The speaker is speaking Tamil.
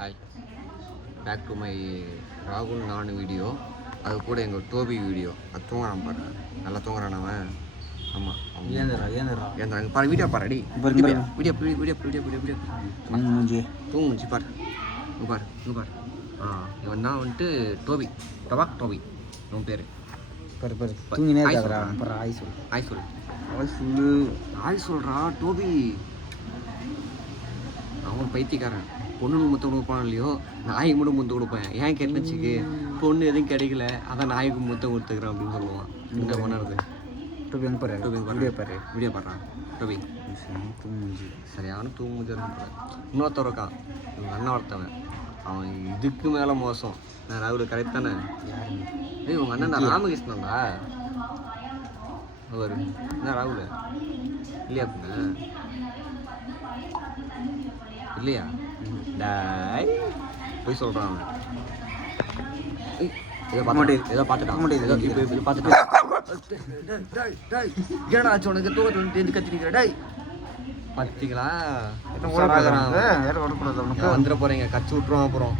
ஹாய், பேக் டு மை ராகுல் நான் வீடியோ. அது கூட எங்கள் டோபி வீடியோ. அது தூங்குறான் பாரு, நல்லா தூங்குறான் அவன். ஆமாம், ஏன் அங்கே பாரு, வீடியோ பாரு, அடி வீடியோ தூங்குச்சு பாரு, இங்கே பாரு. இவன் தான் வந்துட்டு டோபி, டோபி இவன் பேர். ஆய் சொல்கிறா டோபி. அவன் பைத்தியக்காரன். பொண்ணுக்கு முத்தம் கொடுப்பான் இல்லையோ, நாய்க்கு மட்டும் முத்தம் கொடுப்பேன். ஏன் கேட்டுச்சுக்கு பொண்ணு எதுவும் கிடைக்கல, அதான் நாய்க்கு முத்தம் கொடுத்துக்கிறேன் அப்படின்னு சொல்லுவான். இந்த பண்ணுறது வீடியோ பாடுறான் டோபி. சரியான தூங்குச்சு. இன்னொருத்தர் இருக்கான், இவங்க அண்ணன் ஒருத்தவன். அவன் இதுக்கு மேலே மோசம். நான் ராகுல் கரெக்ட் தானே? ஏய், உங்கள் அண்ணன் ராமகிருஷ்ணன்டா அவர். என்ன ராகுல் இல்லையா அப்படின்னா? இல்லையா? டாய் போய் சொல்கிறான் அவன். ஏதோ பார்த்துட்டான். இப்போ பார்த்துட்டு ஏடா ஆச்சு உனக்கு தூக்கத்தில் தெரிஞ்சு கத்திரிக்கிற டாய். பார்த்தீங்களா? வந்துட போகிறீங்க, கச்சி விட்ருவோம். அப்புறம்